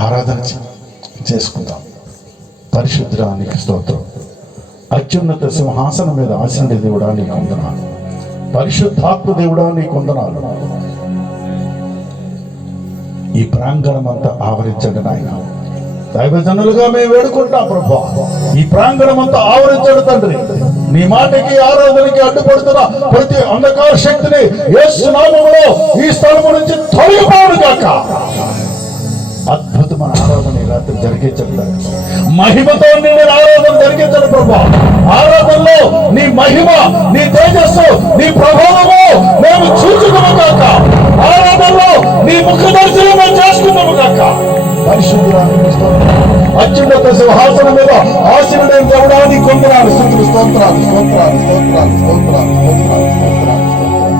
ఆరాధన చేసుకుందాం. పరిశుద్ధానికి స్తోత్రం. అత్యున్నత సింహాసనం మీద ఆసన దేవుడా నీకు వందనాలు. పరిశుద్ధాత్మ దేవుడా నీకు వందనాలు. ఈ ప్రాంగణం అంతా ఆవరించండి నాయన. దైవజనులుగా మేము వేడుకుంటాం ప్రభు. ఈ ప్రాంగణం అంతా ఆవరించడు తండ్రి. నీ మాటకి ఆరాధనకి అడ్డుపడుతున్న ప్రతి అంధకార శక్తిని ఏ నామములో ఈ స్థలము నుంచి తొలగిపోను కాక జరిగించండి మహిమతో నిన్ను ఆరాధన జరిగించండి ప్రభా. ఆరాధనలో నీ మహిమ నీ తేజస్సు నీ ప్రభావము మేము చూచుకున్నాం కాక ఆరాధనలో నీ ముఖ దర్శనం మేము చేసుకున్నాము కాక పరిశుద్ధురానికి అత్యున్నత సింహాసనం మీద ఆశీర్వదం దేవుడానికి కొందనాలు స్థుతులు స్తోత్రాలు స్తోత్రాలు స్తోత్రాలు స్తోత్రాలు స్తోత్రాలు స్తోత్రాలు స్తోత్రాలు.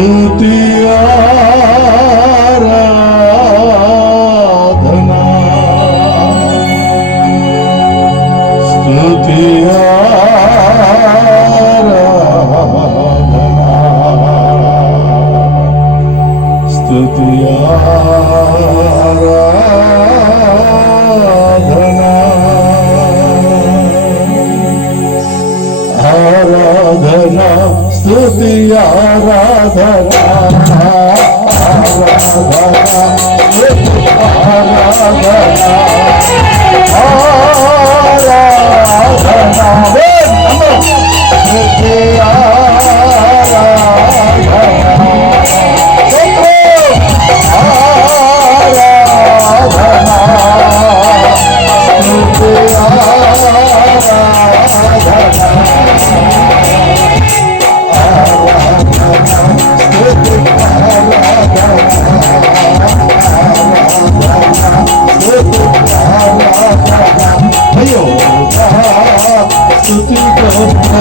స్తుతి ఆరాధనా స్తుతి ఆరాధనా ఆరాధనా స్తుతి ఆరాధనా ఆరాధనా స్తుతి ఆరాధనా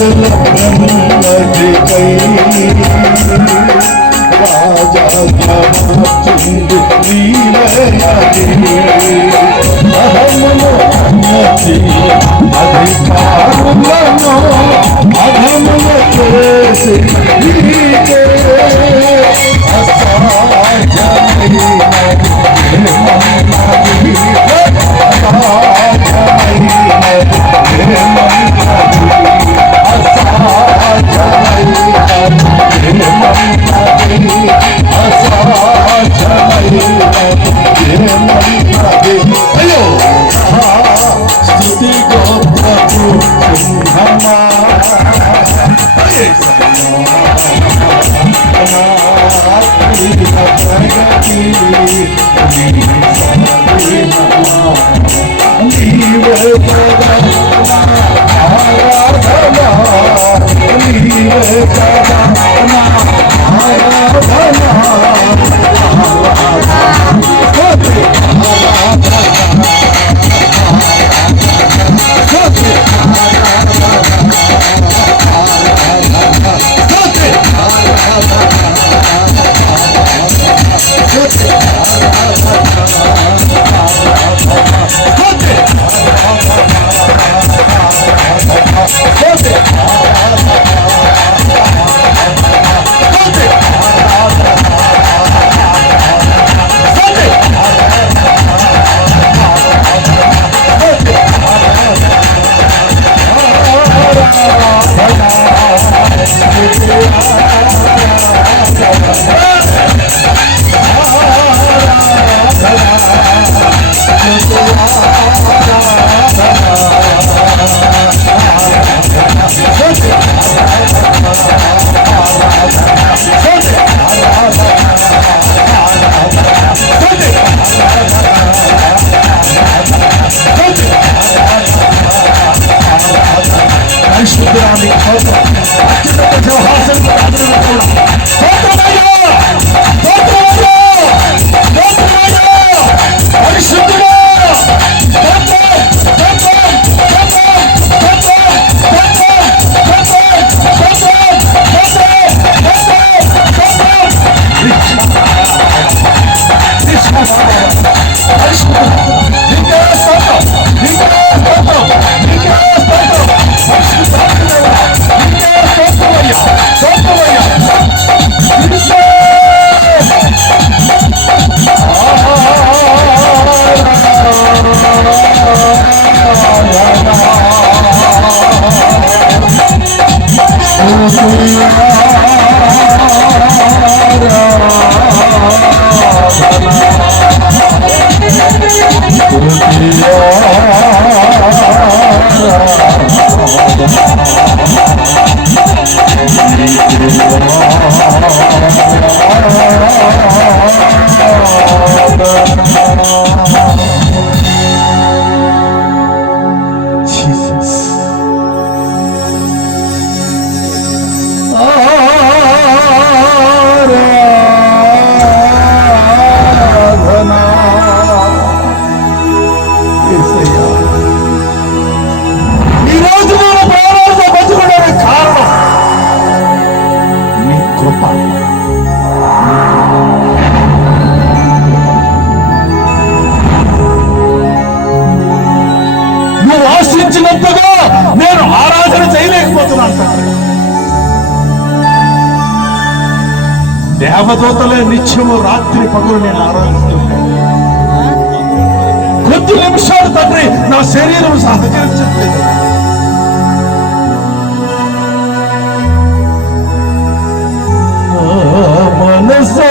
राजा अधिकार मनो अधम దేవదూతలే నిత్యము రాత్రి పగులు నేను ఆరాధిస్తున్నాను కొద్ది నిమిషాలు తండ్రి నా శరీరం సహకరించట్లేదు. మనసే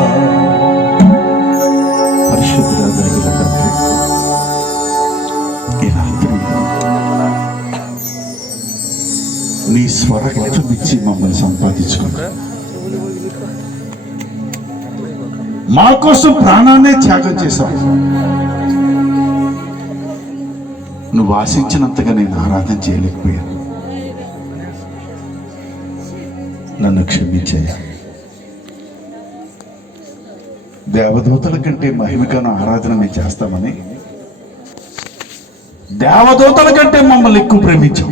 నీ నీ ఇచ్చి మమ్మల్ని సంపాదించుకుంటా. మా కోసం ప్రాణాన్నే త్యాగం చేశావు. నువ్వు ఆశించినంతగా నేను ఆరాధన చేయలేకపోయాను. నన్ను క్షమించయ్యా. దేవదూతల కంటే మహిమకను ఆరాధన మేము చేస్తామని దేవదూతల కంటే మమ్మల్ని ఎక్కువ ప్రేమించాం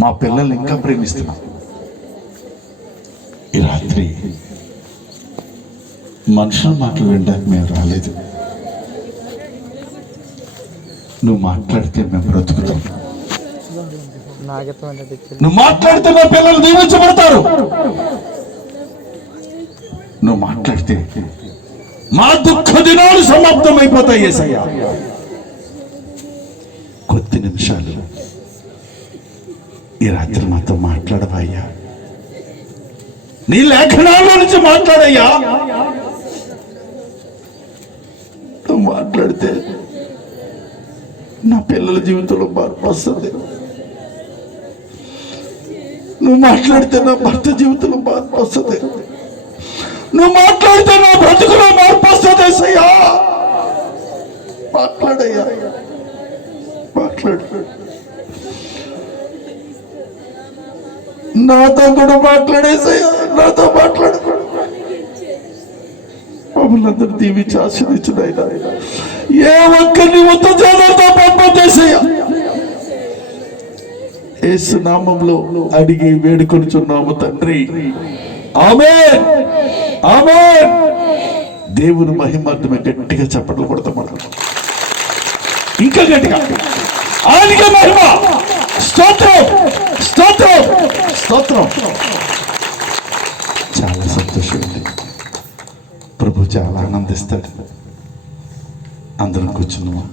మా పిల్లల్ని ఇంకా ప్రేమిస్తున్నాం. ఈ రాత్రి మనుషుల మాటలు వినడానికి మేము రాలేదు. నువ్వు మాట్లాడితే మేము బ్రతుకుతాం. నువ్వు మాట్లాడితే మా పిల్లలు దీవించబడతారు. నువ్వు మాట్లాడితే మా దుఃఖ దినాలు సమాప్తం అయిపోతాయి ఏసయ్యా. కొద్ది నిమిషాలు ఈ రాత్రి మాతో మాట్లాడవయ్యా. నీ లేఖనాల నుంచి మాట్లాడయ్యా. నువ్వు మాట్లాడితే నా పిల్లల జీవితంలో మార్పు వస్తుంది. నువ్వు మాట్లాడితే నా భర్త జీవితంలో మార్పు వస్తుంది. నువ్వు మాట్లాడితే నా బ్రతుకులో మార్పు వస్తుంది ఏసయ్యా. మాట్లాడయ్యా. మాట్లాడు. నాతో కూడా మాట్లాడేసయ్యా నాతో మాట్లాడు మమ్మల్ని అందరూ దీవించి ఆశీర్వించున్నాయినా ఏ ఒక్కరిని ఉత్త జనాలతో పంపచేసయ్యా. యేసు నామంలో అడిగి వేడుకొనుచున్నాము తండ్రి. ఆమె ఆమె దేవుని మహిమార్థమే గట్టిగా చప్పట్లు కొడతాం మనం. ఇంకా గట్టిగా. ఆయనకే మహిమ. స్తోత్రం స్తోత్రం స్తోత్రం. చాలా సంతోషం ఉంది ప్రభు చాలా ఆనందిస్తాడు. అందరం కూర్చున్నామా?